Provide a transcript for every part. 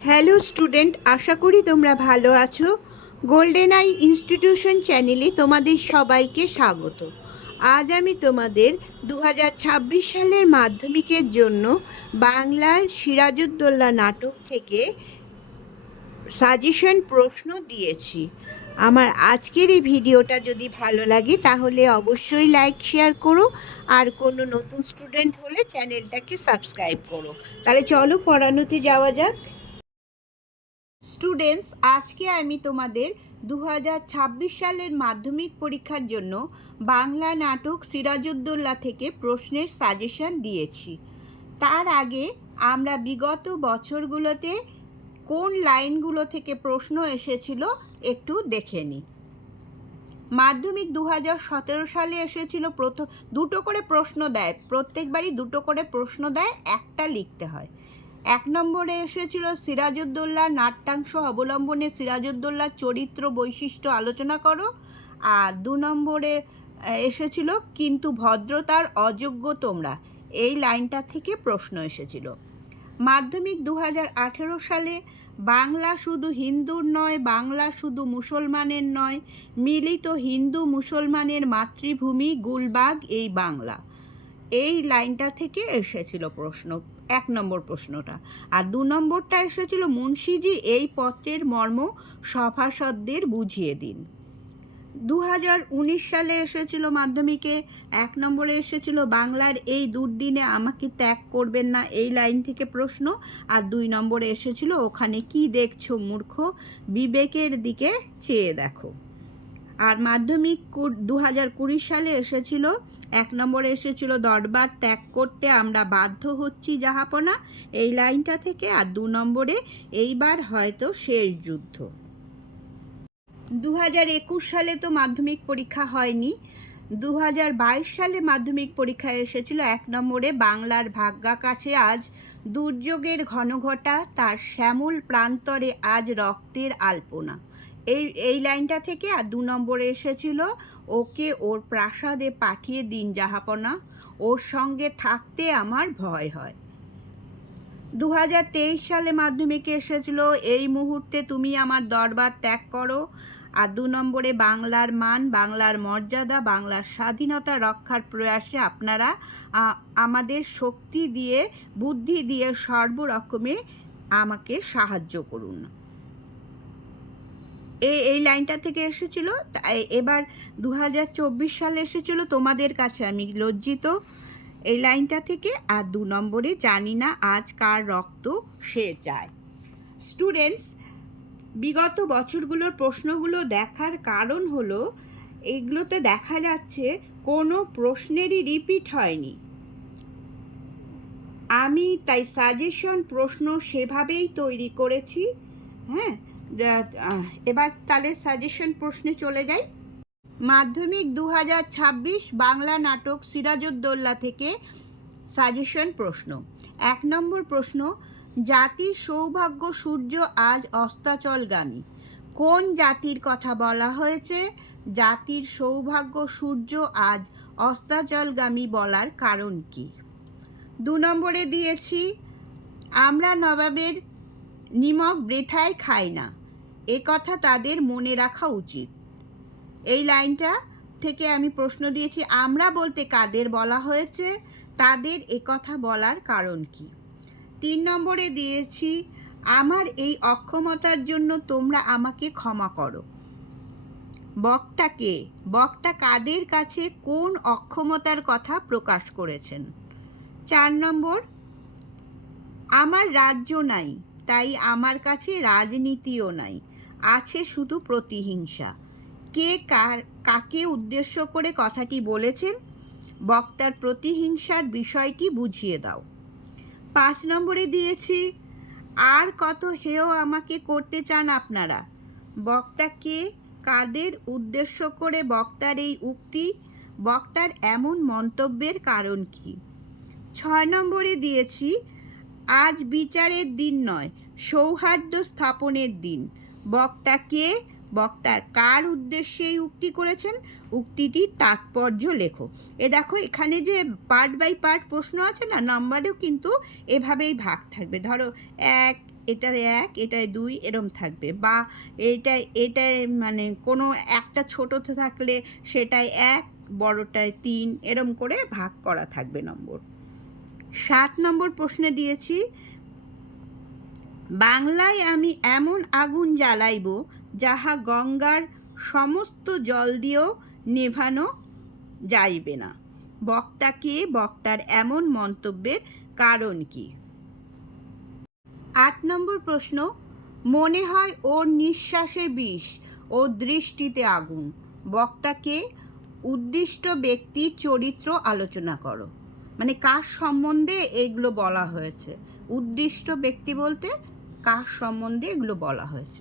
Hello student, আশা করি তোমরা ভালো আছো। গোল্ডেন আই ইনস্টিটিউশন চ্যানেলে তোমাদের সবাইকে স্বাগত। আজ আমি তোমাদের 2026 সালের মাধ্যমিকের জন্য বাংলার সিরাজউদ্দৌলা নাটক থেকে সাজেশন প্রশ্ন দিয়েছি। আমার আজকের এই ভিডিওটা যদি ভালো লাগে তাহলে অবশ্যই লাইক শেয়ার করো, আর কোনো নতুন স্টুডেন্ট হলে চ্যানেলটাকে সাবস্ক্রাইব করো। তাহলে চলো পড়ানোতে যাওয়া যাক। স্টুডেন্টস, আজকে আমি তোমাদের 2026 সালের মাধ্যমিক পরীক্ষার জন্য বাংলা নাটক সিরাজউদ্দৌলা থেকে প্রশ্নের সাজেশন দিয়েছি। তার আগে আমরা বিগত বছরগুলোতে কোন লাইনগুলো থেকে প্রশ্ন এসেছিল একটু দেখে নিই। মাধ্যমিক 2017 সালে এসেছিল দুটো করে প্রশ্ন দেয়, প্রত্যেকবারই দুটো করে প্রশ্ন দেয়, একটা লিখতে হয়। 1 নম্বরে এসেছিল সিরাজউদ্দৌলার নাট্যাংশ অবলম্বনে সিরাজউদ্দৌলার চরিত্র বৈশিষ্ট্য আলোচনা করো, আর 2 নম্বরে এসেছিল কিন্তু ভদ্রতার অযোগ্য তোমরা, এই লাইনটা থেকে প্রশ্ন এসেছিল। মাধ্যমিক 2018 সালে বাংলা শুধু হিন্দুর নয়, বাংলা শুধু মুসলমানের নয়, মিলিত হিন্দু মুসলমানের মাতৃভূমি গুলবাগ এই বাংলা, এই লাইনটা থেকে এসেছিল প্রশ্ন, 1 নম্বর প্রশ্নটা। আর 2 নম্বরটা এসেছিল মুন্সিজি এই পত্রের মর্ম সভাসদদের বুঝিয়ে দিন। 2019 সালে এসেছিল মাধ্যমিকে 1 নম্বরে এসেছিল বাংলার এই দুর্দিনে আমাকে ত্যাগ করবেন না, এই লাইন থেকে প্রশ্ন। আর 2 নম্বরে এসেছিল ওখানে কি দেখছো মূর্খ, বিবেকের দিকে চেয়ে দেখো। আর মাধ্যমিক 2020 সালে এসেছিল 1 নম্বরে এসেছিল দরবার ত্যাগ করতে আমরা বাধ্য হচ্ছি জাহাপনা, এই লাইনটা থেকে। আর 2 নম্বরে এইবার হয়তো শেষ যুদ্ধ। 2021 সালে তো মাধ্যমিক পরীক্ষা হয়নি, 2022 সালে মাধ্যমিক পরীক্ষা এসেছিল 1 নম্বরে বাংলার ভাগ্যাকাশে আজ দুর্যোগের ঘনঘটা, তার শ্যামল প্রান্তরে আজ রক্তের আলপনা, এই লাইনটা থেকে। আর 2 নম্বরে এসেছিল ওকে ওর প্রাসাদে পাঠিয়ে দিন জাহাপনা, ওর সঙ্গে থাকতে আমার ভয় হয়। 2023 সালে মাধ্যমিকে এসেছিল এই মুহূর্তে তুমি আমার দরবার ত্যাগ করো। আর 2 নম্বরে বাংলার মান, বাংলার মর্যাদা, বাংলার স্বাধীনতা রক্ষার প্রয়াসে আপনারা আমাদের শক্তি দিয়ে বুদ্ধি দিয়ে সর্বরকমে আমাকে সাহায্য করুন, এই লাইনটা থেকে এসেছিল। এবার 2024 সালে এসেছিল তোমাদের কাছে আমি লজ্জিত, এই লাইনটা থেকে। আর 2 নম্বরে জানি না আজ কার রক্ত সে চায়। স্টুডেন্টস, বিগত বছরগুলোর প্রশ্নগুলো দেখার কারণ হলো এইগুলোতে দেখা যাচ্ছে কোনো প্রশ্নেরই রিপিট হয়নি। আমি তাই সাজেশন প্রশ্ন সেভাবেই তৈরি করেছি। হ্যাঁ, এবার তাহলে সাজেশন প্রশ্নে চলে যাই। মাধ্যমিক 2026 বাংলা নাটক সিরাজউদ্দৌলা থেকে সাজেশন প্রশ্ন। 1 নম্বর প্রশ্ন, জাতির সৌভাগ্য সূর্য আজ অস্তাচলগামী, কোন জাতির কথা বলা হয়েছে? জাতির সৌভাগ্য সূর্য আজ অস্তাচলগামী বলার কারণ কি? 2 নম্বরে দিয়েছি আমরা নবাবের নিমক বৃথায় খাই না, এ কথা তাদের মনে রাখা উচিত, এই লাইনটা থেকে আমি প্রশ্ন দিয়েছি। আমরা বলতে কাদের বলা হয়েছে, তাদের একথা বলার কারণ কি? 3 নম্বরে দিয়েছি আমার এই অক্ষমতার জন্য তোমরা আমাকে ক্ষমা করো, বক্তাকে, বক্তা কাদের কাছে কোন অক্ষমতার কথা প্রকাশ করেছেন? 4 নম্বর, আমার রাজ্য নাই তাই আমার কাছে রাজনীতিও নাই, আছে শুধু প্রতিহিংসা, কে কাকে উদ্দেশ্য করে কথাটি বলেছেন? বক্তার প্রতিহিংসার বিষয়টি বুঝিয়ে দাও। 5 নম্বরে দিয়েছি আর কত হেয় আমাকে করতে চান আপনারা, বক্তা কে, কাদের উদ্দেশ্য করে বক্তার এই উক্তি, বক্তার এমন মন্তব্যের কারণ কি? 6 নম্বরে দিয়েছি আজ বিচারের দিন নয় সৌহার্দ্য স্থাপনের দিন, বক্তা কে, বক্তার কার উদ্দেশ্যে এই উক্তি করেছেন, উক্তিটির তাৎপর্য লেখো। দেখো এখানে যে পার্ট বাই পার্ট প্রশ্ন আছে না, নাম্বারেও কিন্তু এভাবেই ভাগ থাকবে। ধরো 1 এটায় 1, এটায় 2 এরম থাকবে, বা এটায় মানে কোনো একটা ছোট থাকলে সেটায় 1, বড়টায় 3, এরম করে ভাগ করা থাকবে নম্বর। 7 নম্বর প্রশ্নে দিয়েছি, বাংলায় আমি এমন আগুন জ্বালাইব যাহা গঙ্গার সমস্ত জল দিয়েও নেভানো যাইবে না। বক্তা কে? বক্তার এমন মন্তব্যের কারণ কি? 8 নম্বর প্রশ্ন, মনে হয় ওর নিঃশ্বাসে বিষ, ওর দৃষ্টিতে আগুন। বক্তা কে? উদ্দিষ্ট ব্যক্তির চরিত্র আলোচনা করো। মানে কার সম্বন্ধে এইগুলো বলা হয়েছে? উদ্দিষ্ট ব্যক্তি বলতে কার সম্বন্ধে এগুলো বলা হয়েছে।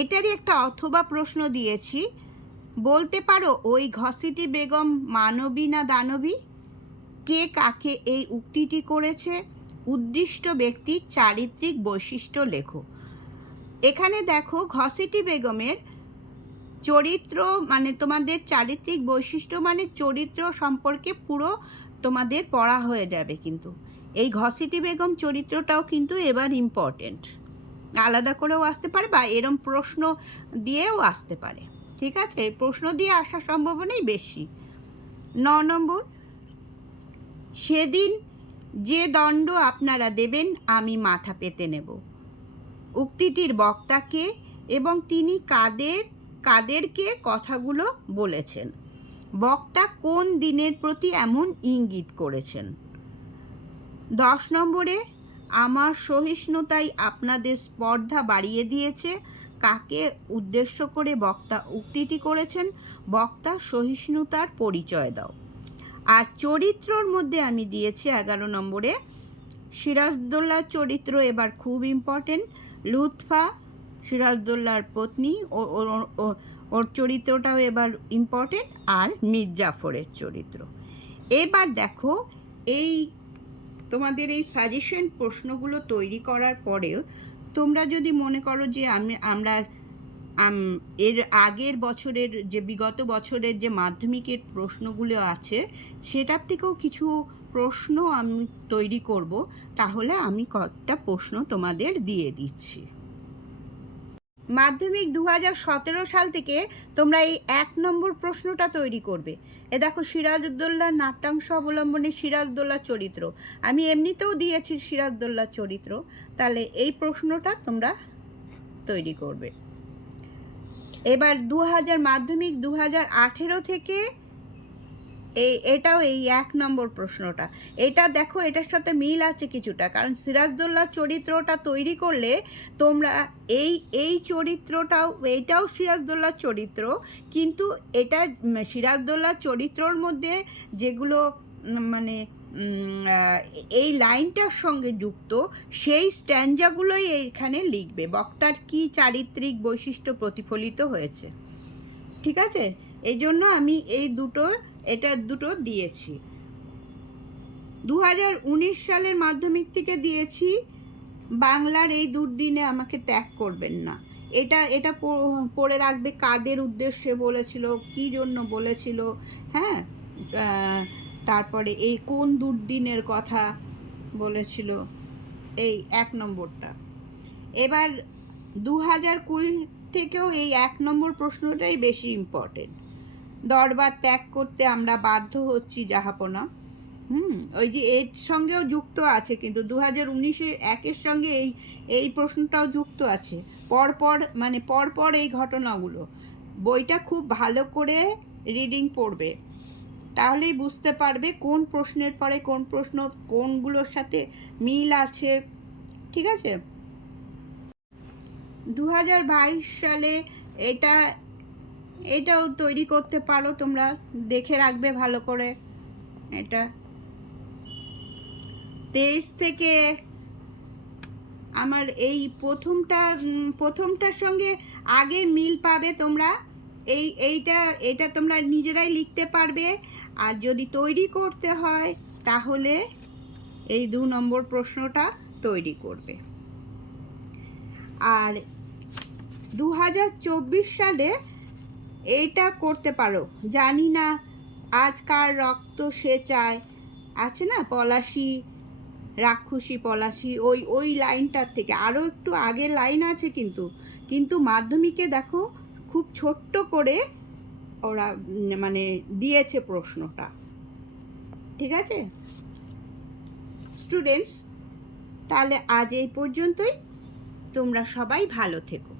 এটারই একটা অথবা প্রশ্ন দিয়েছি, বলতে পারো ওই ঘসিটি বেগম মানবী না দানবী? কে কাকে এই উক্তিটি করেছে? উদ্দিষ্ট ব্যক্তির চারিত্রিক বৈশিষ্ট্য লেখো। এখানে দেখো, ঘসিটি বেগমের চরিত্র মানে তোমাদের চারিত্রিক বৈশিষ্ট্য মানে চরিত্র সম্পর্কে পুরো তোমাদের পড়া হয়ে যাবে। কিন্তু এই ঘসিটি বেগম চরিত্রটাও কিন্তু এবার ইম্পর্টেন্ট, আলাদা করেও আসতে পারে বা এরম প্রশ্ন দিয়েও আসতে পারে। ঠিক আছে, প্রশ্ন দিয়ে আসার সম্ভাবনাই বেশি। 9 নম্বর, সেদিন যে দণ্ড আপনারা দেবেন আমি মাথা পেতে নেব। উক্তিটির বক্তাকে এবং তিনি কাদেরকে কথাগুলো বলেছেন? বক্তা কোন দিনের প্রতি এমন ইঙ্গিত করেছেন? 10 নম্বরে, আমার সহিষ্ণুতাই আপনাদের স্পর্ধা বাড়িয়ে দিয়েছে। কাকে উদ্দেশ্য করে বক্তা উক্তিটি করেছেন? বক্তা সহিষ্ণুতার পরিচয় দাও। আর চরিত্রর মধ্যে আমি দিয়েছি 11 নম্বরে, সিরাজদৌল্লার চরিত্র এবার খুব ইম্পর্টেন্ট। লুৎফা সিরাজদৌল্লার পত্নী, ওর চরিত্রটাও এবার ইম্পর্টেন্ট। আর মীর জাফরের চরিত্র। এবার দেখো, এই তোমাদের এই সাজেশন প্রশ্নগুলো তৈরি করার পরেও তোমরা যদি মনে করো যে আমরা এর আগের বছরের যে বিগত বছরের যে মাধ্যমিকের প্রশ্নগুলো আছে সেটার থেকেও কিছু প্রশ্ন আমি তৈরি করব, তাহলে আমি কয়েকটা প্রশ্ন তোমাদের দিয়ে দিচ্ছি। মাধ্যমিক 2017 সাল থেকে তোমরা এই 1 নম্বর প্রশ্নটা তৈরি করবে। এ দেখো, সিরাজউদ্দৌলার নাট্যাংশ অবলম্বনে সিরাজউদ্দৌলার চরিত্র, আমি এমনিতেও দিয়েছি সিরাজউদ্দৌলার চরিত্র, তাহলে এই প্রশ্নটা তোমরা তৈরি করবে। এবার মাধ্যমিক 2018 থেকে এটাও এই 1 নম্বর প্রশ্নটা, এটা দেখো এটার সাথে মিল আছে কিছুটা, কারণ সিরাজদৌল্লার চরিত্রটা তৈরি করলে তোমরা এই চরিত্রটাও, এইটাও সিরাজদৌল্লার চরিত্র, কিন্তু এটা সিরাজদৌল্লার চরিত্রর মধ্যে যেগুলো মানে এই লাইনটার সঙ্গে যুক্ত সেই স্ট্যান্জাগুলোই এইখানে লিখবে, বক্তার কি চারিত্রিক বৈশিষ্ট্য প্রতিফলিত হয়েছে। ঠিক আছে, এই জন্য আমি এটা দুটো দিয়েছি। 2019 সালের মাধ্যমিক থেকে দিয়েছি, বাংলার এই দুর্দিনে আমাকে ত্যাগ করবেন না। এটা পড়ে রাখবে, কাদের উদ্দেশ্যে বলেছিল, কি জন্য বলেছিল। হ্যাঁ, তারপরে এই কোন দুর্দিনের কথা বলেছিল, এই 1 নম্বরটা। এবার 2020 থেকেও এই 1 নম্বর প্রশ্নটাই বেশি ইম্পর্টেন্ট। দরবার ত্যাগ করতে আমরা বাধ্য হচ্ছি জাহাপনা। ওই যে এর সঙ্গেও যুক্ত আছে, কিন্তু 2019-এর 1-এর সঙ্গে এই প্রশ্নটাও যুক্ত আছে। পরপর এই ঘটনাগুলো, বইটা খুব ভালো করে রিডিং পড়বে, তাহলেই বুঝতে পারবে কোন প্রশ্নের পরে কোন প্রশ্ন কোনগুলোর সাথে মিল আছে। ঠিক আছে, 2022 সালে এটাও তৈরি করতে পারো, তোমরা দেখে রাখবে ভালো করে। এটা 23 থেকে আমার এই প্রথমটার সঙ্গে আগে মিল পাবে তোমরা, এইটা তোমরা নিজেরাই লিখতে পারবে। আর যদি তৈরি করতে হয় তাহলে এই 2 নম্বর প্রশ্নটা তৈরি করবে। আর 2024 সালে এইটা করতে পারো, জানি না আজ কার রক্ত সে চায়, আছে না, পলাশী রাক্ষসী পলাশী, ওই ওই লাইনটার থেকে আরও একটু আগের লাইন আছে, কিন্তু মাধ্যমিকে দেখো খুব ছোট্ট করে ওরা মানে দিয়েছে প্রশ্নটা। ঠিক আছে স্টুডেন্টস, তাহলে আজ এই পর্যন্তই। তোমরা সবাই ভালো থেকো।